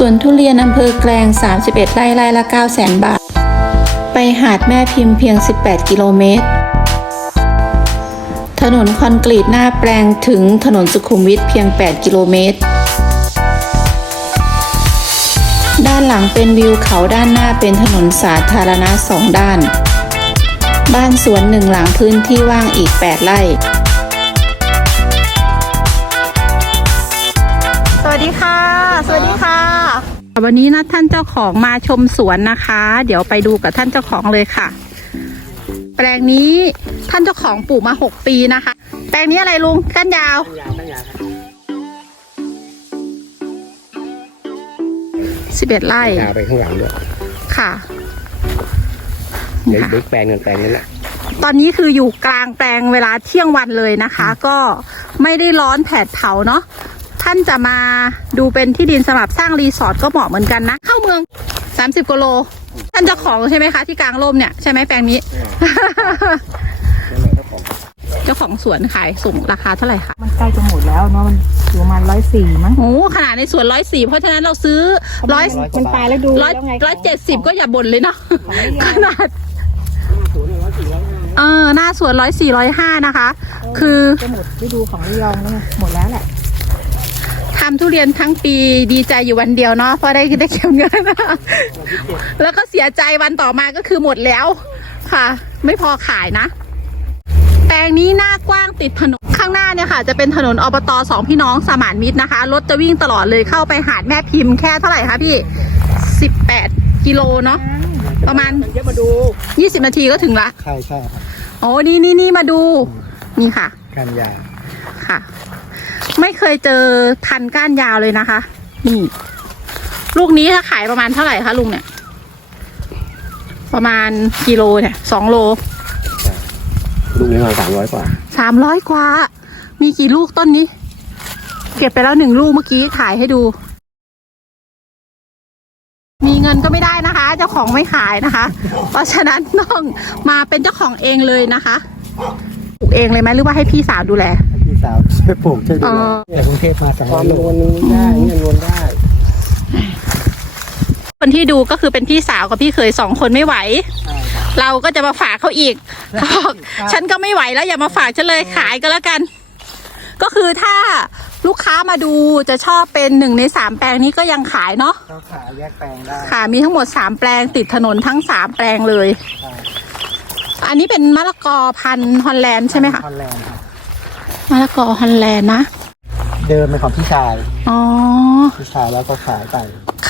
สวนทุเรียนอำเภอแกลง 31 ไร่ไร่ละ9 0 0 0 0 0 บาท ไปหาดแม่พิมพ์เพียง 18 กิโลเมตร ถนนคอนกรีตหน้าแปลงถึงถนนสุขุมวิทเพียง 8 กิโลเมตร ด้านหลังเป็นวิวเขาด้านหน้าเป็นถนนสาธารณะสองด้าน บ้านสวนหนึ่งหลังพื้นที่ว่างอีก 8 ไร่สวัสดีค่ะ สวัสดี วันนี้นะท่านเจ้าของมาชมสวนนะคะ เดี๋ยวไปดูกับท่านเจ้าของเลยค่ะ แปลงนี้ท่านเจ้าของปลูกมา6ปีนะคะ แปลงนี้อะไรลุงก้านยาว11ไร่ยาวไปข้างหลังด้วยค่ะ เดี๋ยวเดี๋ยวแปลงกันแปลงนั้นแหละตอนนี้คืออยู่กลางแปลงเวลาเที่ยงวันเลยนะคะ ก็ไม่ได้ร้อนแผดเผาเนาะ ท่านจะมาดูเป็นที่ดินสำหรับสร้างรีสอร์ทก็เหมาะเหมือนกันนะ เข้าเมือง 30กิโล ท่านเจ้าของใช่ไหมคะที่กลางร่มเนี่ยใช่ไหมแปลงนี้ เจ้าของสวนขายส่งราคาเท่าไหร่คะมันใกล้จะหมดแล้วเนาะมันอยู่ประมาณร้อยสี่มั้งโอ้ขนาดในสวนร้อยสี่เพราะฉะนั้นเราซื้อร้อยมันตายแล้วดูร้อยแล้วไงร้อยเจ็ดสิบก็อย่าบ่นเลยเนาะขนาดเออหน้าสวนร้อยสี่ร้อยห้านะคะ คือจะหมดฤดูของระยองแล้วไงหมดแล้วแหละ ทำทุเรียนทั้งปีดีใจอยู่วันเดียวเนาะเพราะได้ได้เก็บเงิน แล้วก็เสียใจวันต่อมาก็คือหมดแล้ว ค่ะ ไม่พอขายนะ แปลงนี้หน้ากว้างติดถนนข้างหน้าเนี่ยค่ะ จะเป็นถนนอบตสองพี่น้องสมานมิตรนะคะรถจะวิ่งตลอดเลยเข้าไปหาดแม่พิมพ์แค่เท่าไหร่คะพี่สิบแปดกิโลเนาะประมาณเดี๋ยวมาดูยี่สิบนาทีก็ถึงละใช่ใช่ครับโอ้นี่นี่นี่มาดู นี่ค่ะ กันยาวค่ะ ไม่เคยเจอพันธุ์ก้านยาวเลยนะคะ นี่ ลูกนี้ถ้าขายประมาณเท่าไหร่คะลุงเนี่ย ประมาณกิโลเนี่ยสองโล ลูกนี้มาสามร้อยกว่าสามร้อยกว่า มีกี่ลูกต้นนี้ เก็บไปแล้วหนึ่งลูกเมื่อกี้ถ่ายให้ดู มีเงินก็ไม่ได้นะคะ เจ้าของไม่ขายนะคะ เพราะฉะนั้นต้องมาเป็นเจ้าของเองเลยนะคะปลูกเองเลยไหมหรือว่าให้พี่สาวดูแลให้ พี่สาวช่วยปลูกช่วยดูอ๋อแลจากกรุงเทพมาสองร้อยโลนึงได้เงินรวนได้คนที่ดูก็คือเป็นพี่สาวกับพี่เคยสองคนไม่ไหวเราก็จะมาฝากเขาอีกเขาบอกฉันก็ไม่ไหวแล้วอย่ามาฝากฉันเลยขายก็แล้วกัน ก็คือถ้าลูกค้ามาดูจะชอบเป็นหนึ่งในสามแปลงนี้ก็ยังขายเนาะก็ขายแยกแปลงได้ค่ะมีทั้งหมดสามแปลงติดถนนทั้งสามแปลงเลย ใช่อันนี้เป็นมะละกอพันธุ์ฮอลแลนด์ใช่ไหมคะ ฮอลแลนด์ครับ มะละกอฮอลแลนด์นะ เดิมเป็นของพี่ชาย อ๋อ พี่ชายแล้วก็ขายไป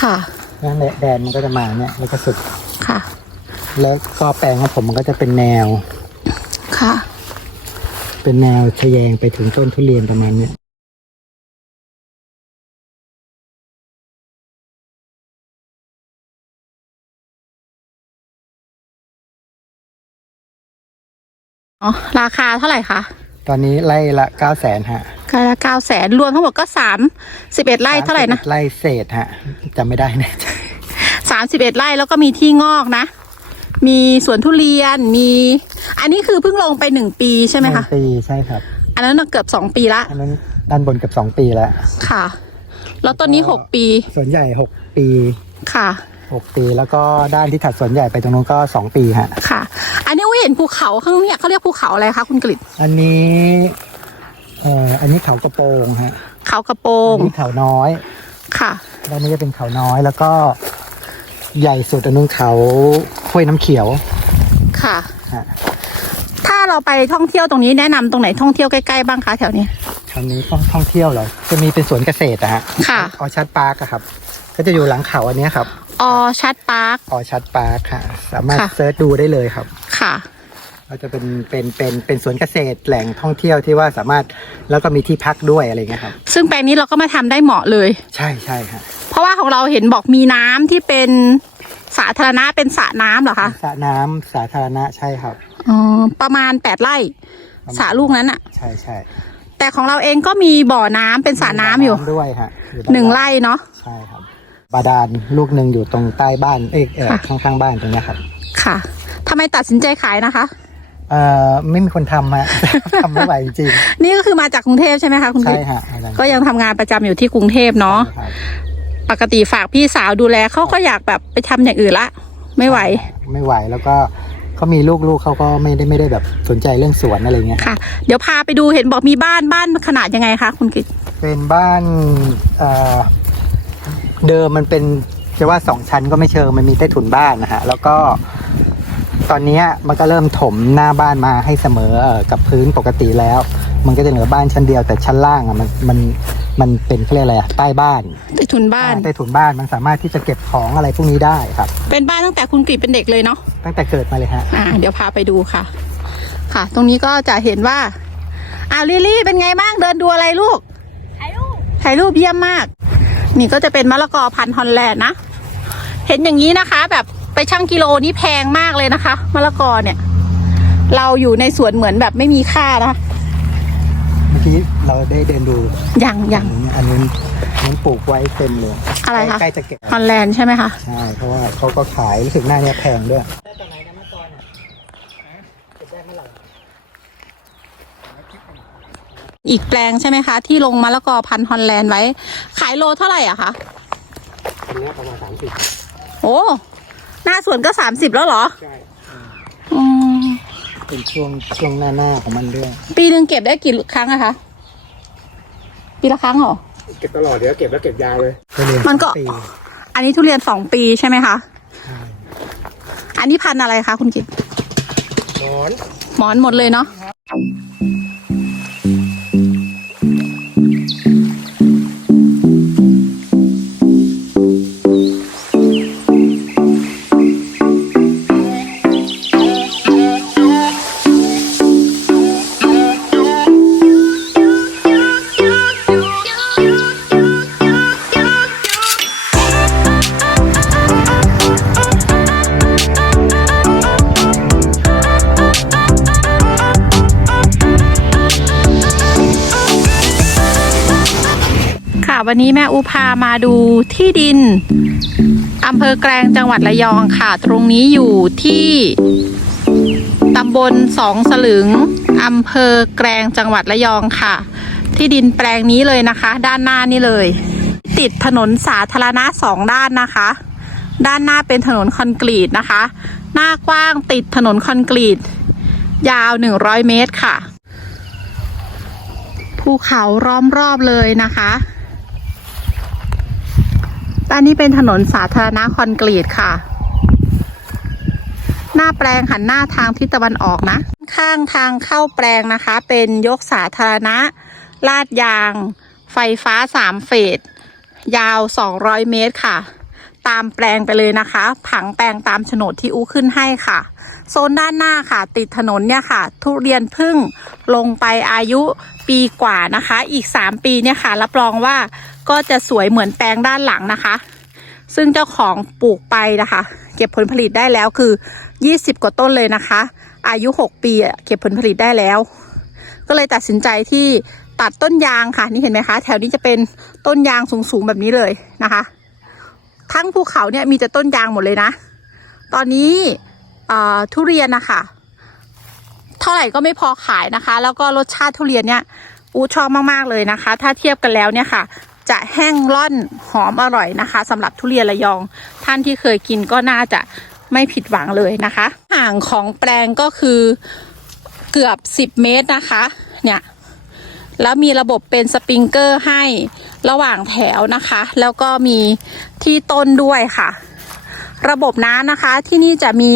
ค่ะ นั่นแหละแดนมันก็จะมาเนี่ยแล้วก็สุด ค่ะ แล้วก็แปลงของผมมันก็จะเป็นแนว ค่ะ เป็นแนวทะแยงไปถึงต้นทุเรียนประมาณเนี้ยอ๋อราคาเท่าไหร่คะ ตอนนี้ไล่ละเก้าแสนฮะกาละเก้าแสนรวมทั้งหมดก็สามสิบเอ็ดไร่เท่าไหร่นะไล่เศษฮะจำไม่ได้แน่สามสิบเอ็ดไร่แล้วก็มีที่งอกนะ มีสวนทุเรียนมี อันนี้คือเพิ่งลงไปหนึ่งปีใช่ไหมคะนึ่งปีใช่ครับ อันนั้นน่ะเกือบสองปีละอันนั้นด้านบนเกับสองปีแล้วค่ะ แล้วต้นนี้หกปีสวนใหญ่หกปีค่ะหกปีแล้วก็ด้านที่ถัดสวนใหญ่ไปตรงนู้นก็สองปีฮะค่ะ อันนี้ว่าเห็นภูเขาข้างเนี่ยเขาเรียกภูเขาอะไรคะคุณกฤษอันนี้เอ่ออันนี้เขากระโปรงฮะเขากระโปรงอันนี้เขาน้อยค่ะด้านนี้จะเป็นเขาน้อยแล้วก็ใหญ่สุดอันนู้นเขาห้วยน้ำเขียวค่ะฮะถ้าเราไปท่องเที่ยวตรงนี้แนะนำตรงไหนท่องเที่ยวใกล้ๆบ้างคะแถวนี้ ทางนี้ต้องท่องเที่ยวเหรอจะมีเป็นสวนเกษตรอะฮะค่ะ ออชัดปาร์กครับ ก็จะอยู่หลังเขาอันเนี้ยครับ ออชัดปาร์ค ออชัดปาร์คค่ะ สามารถค่ะ เซิร์ชดูได้เลยครับ ค่ะเราจะเป็นเป็นเป็นเป็นสวนเกษตรแหล่งท่องเที่ยวที่ว่าสามารถแล้วก็มีที่พักด้วยอะไรเงี้ยครับ ซึ่งแปลงนี้เราก็มาทำได้เหมาะเลย ใช่ใช่ฮะเพราะว่าของเราเห็นบอกมีน้ำที่เป็นสาธารณะเป็นสระน้ำเหรอคะสระน้ำสาธารณะใช่ครับ อ๋อประมาณแปดไร่สระลูกนั้นอะใช่ใช่แต่ของเราเองก็มีบ่อน้ำเป็นสระน้ำอยู่ ด้วยฮะอยู่ด้าหนึ่งไร่เนาะ ใช่ครับ บาดาลลูกหนึ่งอยู่ตรงใต้บ้านเอกเออค่ะข้างๆบ้านตรงเนี้ยครับค่ะทำไมตัดสินใจขายนะคะ เอ่อไม่มีคนทำฮะ ทำไม่ไหวจริงนี่ก็คือมาจากกรุงเทพใช่ไหมคะคุณๆใช่พี่ฮะอะไรก็ยังทำงานประจำอยู่ที่กรุงเทพเนาะครับปกติฝากพี่สาวดูแลเขาก็อยากแบบไปทำอย่างอื่นละ ไม่ไหวไม่ไหวแล้วก็เขามีลูกๆเขาก็ไม่ได้ไม่ได้แบบสนใจเรื่องสวนอะไรเงี้ย ค่ะ เดี๋ยวพาไปดูเห็นบอกมีบ้านบ้านขนาดยังไงคะคุณกิตเป็นบ้านเอ่อ เดิมมันเป็นจะว่าสองชั้นก็ไม่เชิงมันมีใต้ถุนบ้านนะฮะแล้วก็ ตอนเนี้ยมันก็เริ่มถมหน้าบ้านมาให้เสมอเอ่อกับพื้นปกติแล้ว มันก็จะเหลือบ้านชั้นเดียวแต่ชั้นล่างอะมันมันมันเป็นเขาเรียกอะไรอะใต้บ้านใต้ถุนบ้านอ่ใต้ถุนบ้านมันสามารถที่จะเก็บของอะไรพวกนี้ได้ครับ เป็นบ้านตั้งแต่คุณกิตเป็นเด็กเลยเนาะตั้งแต่เกิดมาเลยฮะอ่าเดี๋ยวพาไปดูค่ะ ค่ะ ตรงนี้ก็จะเห็นว่าอ่าลิลลี่เป็นไงบ้างเดินดูอะไรลูกถ่ายรูปถ่ายรูปเยี่ยมมาก นี่ก็จะเป็นมะละกอพันธุ์ฮอลแลนด์นะ เห็นอย่างนี้นะคะ แบบไปชั่งกิโลนี่แพงมากเลยนะคะมะละกอเนี่ย เราอยู่ในสวนเหมือนแบบไม่มีค่านะเมื่อกี้เราได้เดินดูอย่างอย่างอันนี้มันปลูกไว้เต็มเลยอะไรคะใกล้ๆจะเก็บฮอลแลนด์ใช่ไหมคะใช่เพราะว่าเขาก็ขายรู้สึกหน้าเนี้ยแพงด้วย อีกแปลงใช่ไหมคะ ที่ลงมะละกอพันธุ์ฮอลแลนด์ไว้ ขายโลเท่าไหร่อะคะอันเนี้ยประมาณสามสิบโอ้หน้าสวนก็สามสิบแล้วเหรอใช่อืมเป็นช่วงช่วงหน้าหน้าของมันด้วย ปีหนึ่งเก็บได้กี่ครั้งอะคะปีละครั้งเหรอเก็บตลอดเดี๋ยวเก็บแล้วเก็บยาวเลยมันก็อันนี้ทุเรียนสองปีใช่ไหมคะอันนี้พันธุ์อะไรคะคุณกิตหมอนหมอนหมดเลยเนาะ วันนี้แม่อุพามาดูที่ดินอำเภอแกลงจังหวัดระยองค่ะ ตรงนี้อยู่ที่ตำบลสองสลึงอำเภอแกลงจังหวัดระยองค่ะ ที่ดินแปลงนี้เลยนะคะ ด้านหน้านี่เลย ติดถนนสาธารณะสองด้านนะคะ ด้านหน้าเป็นถนนคอนกรีตนะคะ หน้ากว้างติดถนนคอนกรีต ยาว 100 เมตรค่ะภูเขาล้อมรอบเลยนะคะ ด้านนี้เป็นถนนสาธารณะคอนกรีตค่ะ หน้าแปลงหันหน้าทางทิศตะวันออกนะ ข้างทางเข้าแปลงนะคะ เป็นยกสาธารณะ ลาดยาง ไฟฟ้าสามเฟส ยาว 200 เมตรค่ะ ตามแปลงไปเลยนะคะ ผังแปลงตามโฉนดที่อู้ขึ้นให้ค่ะ โซนด้านหน้าค่ะ ติดถนนเนี่ยค่ะ ทุเรียนพึ่งลงไปอายุปีกว่านะคะ อีก 3 ปีเนี่ยค่ะ รับรองว่า ก็จะสวยเหมือนแปลงด้านหลังนะคะ ซึ่งเจ้าของปลูกไปนะคะ เก็บผลผลิตได้แล้วคือ 20 กว่าต้นเลยนะคะ อายุ 6 ปีเก็บผลผลิตได้แล้ว ก็เลยตัดสินใจที่ตัดต้นยางค่ะ นี่เห็นไหมคะ แถวนี้จะเป็นต้นยางสูงๆแบบนี้เลยนะคะ ทั้งภูเขาเนี่ยมีแต่ต้นยางหมดเลยนะ ตอนนี้ทุเรียนนะคะเท่าไหร่ก็ไม่พอขายนะคะ แล้วก็รสชาติทุเรียนเนี่ยอูชอบมากๆเลยนะคะ ถ้าเทียบกันแล้วเนี่ยค่ะ จะแห้งร่อนหอมอร่อยนะคะสำหรับทุเรียนระยอง ท่านที่เคยกินก็น่าจะไม่ผิดหวังเลยนะคะ ห่างของแปลงก็คือเกือบ 10 เมตรนะคะ เนี่ย แล้วมีระบบเป็นสปริงเกอร์ให้ระหว่างแถวนะคะ แล้วก็มีที่ต้นด้วยค่ะ ระบบน้ำนะคะที่นี่จะมี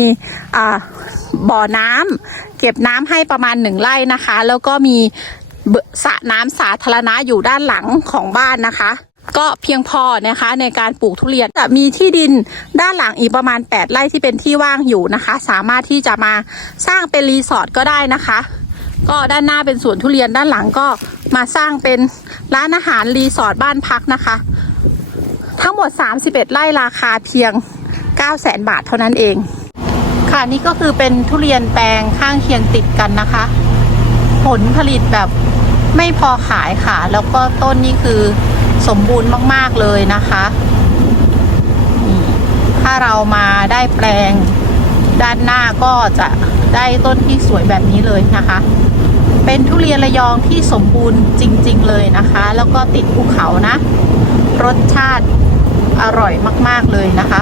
บ่อน้ำเก็บน้ำให้ประมาณหนึ่งไร่นะคะ แล้วก็มี สระน้ำสาธารณะอยู่ด้านหลังของบ้านนะคะ ก็เพียงพอนะคะในการปลูกทุเรียนจะมีที่ดินด้านหลังอีกประมาณ 8 ไร่ที่เป็นที่ว่างอยู่นะคะ สามารถที่จะมาสร้างเป็นรีสอร์ทก็ได้นะคะ ก็ด้านหน้าเป็นสวนทุเรียนด้านหลังก็มาสร้างเป็นร้านอาหารรีสอร์ทบ้านพักนะคะ ทั้งหมด 31 ไร่ราคาเพียง 9 0 0 0 0บาทเท่านั้นเองค่ะนี่ก็คือเป็นทุเรียนแปลงข้างเคียงติดกันนะคะ ผลผลิตแบบ ไม่พอขายค่ะ แล้วก็ต้นนี่คือสมบูรณ์มากๆเลยนะคะ ถ้าเรามาได้แปลงด้านหน้าก็จะได้ต้นที่สวยแบบนี้เลยนะคะ เป็นทุเรียนระยองที่สมบูรณ์จริง ๆ เลยนะคะ แล้วก็ติดภูเขานะ รสชาติอร่อยมาก ๆ เลยนะคะ